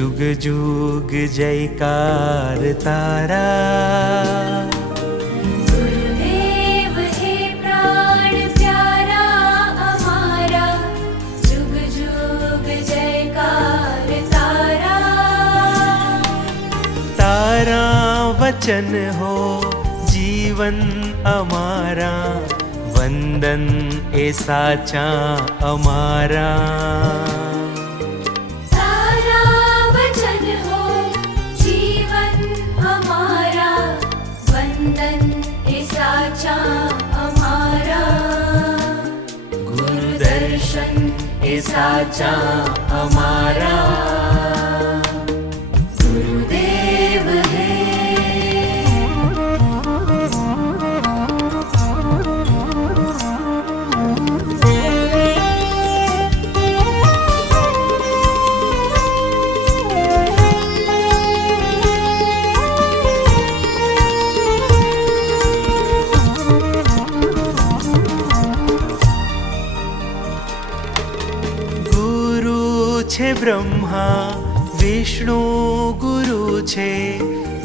जुग जुग जयकार तारा। जुग जयकार तारा वचन हो जीवन अमारा। वंदन ऐसा चा अमारा। दर्शन ऐसा चा हमारा ब्रह्मा विष्णु गुरु छे।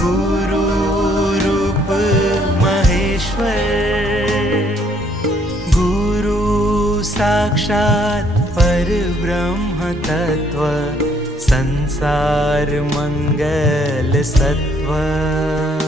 गुरु रूप महेश्वर। गुरु साक्षात् परब्रह्म तत्त्व संसार मङ्गल संसारमङ्गलसत्त्व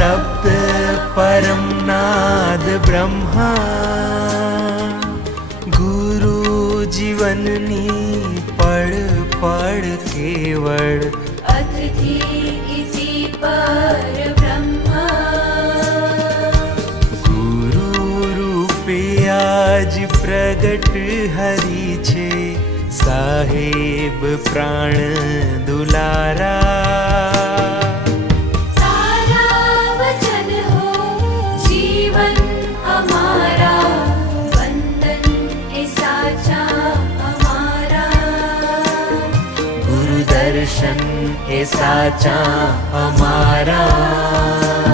શબ્દ પરમ નાદ બ્રહ્મા ગુરુ જીવનની પડ પડ કેવળ ગુરુ રૂપે આજ પ્રગટ હરી છે સાહેબ પ્રાણ દુલારા ગુરુદર્શન એ સાચા અમારા.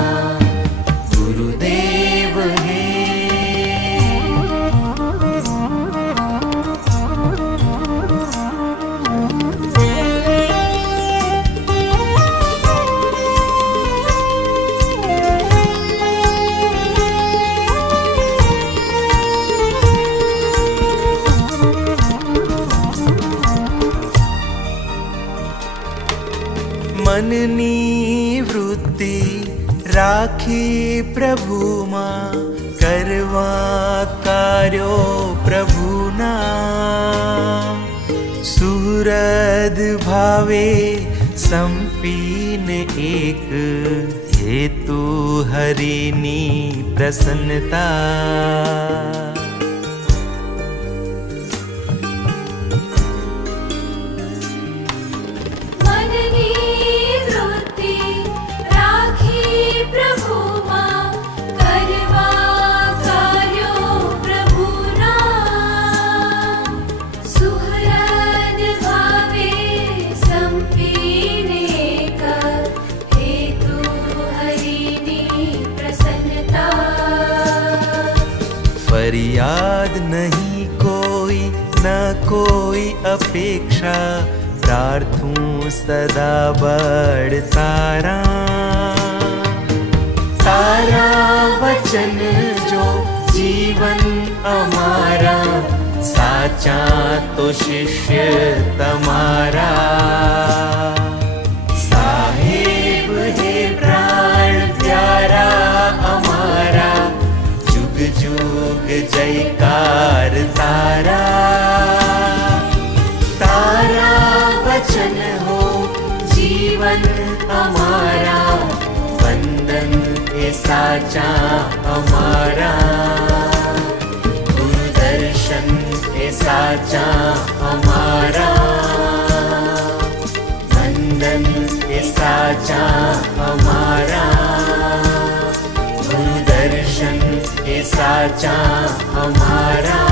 મનની વૃત્તિ રાખી પ્રભુમાં કરવા કાર્યો પ્રભુના. સુરદ ભાવે સંપીને એક હેતુ હરિની પ્રસન્નતા. फरियाद नहीं कोई, न कोई अपेक्षा। प्रार्थू सदा बड़ तारा। तारा वचन जो जीवन हमारा साचा तो शिष्य तमारा। साचा हमारा। दूरदर्शन ए साचा हमारा। नंदन ए साचा हमारा। दूरदर्शन ए साचा हमारा।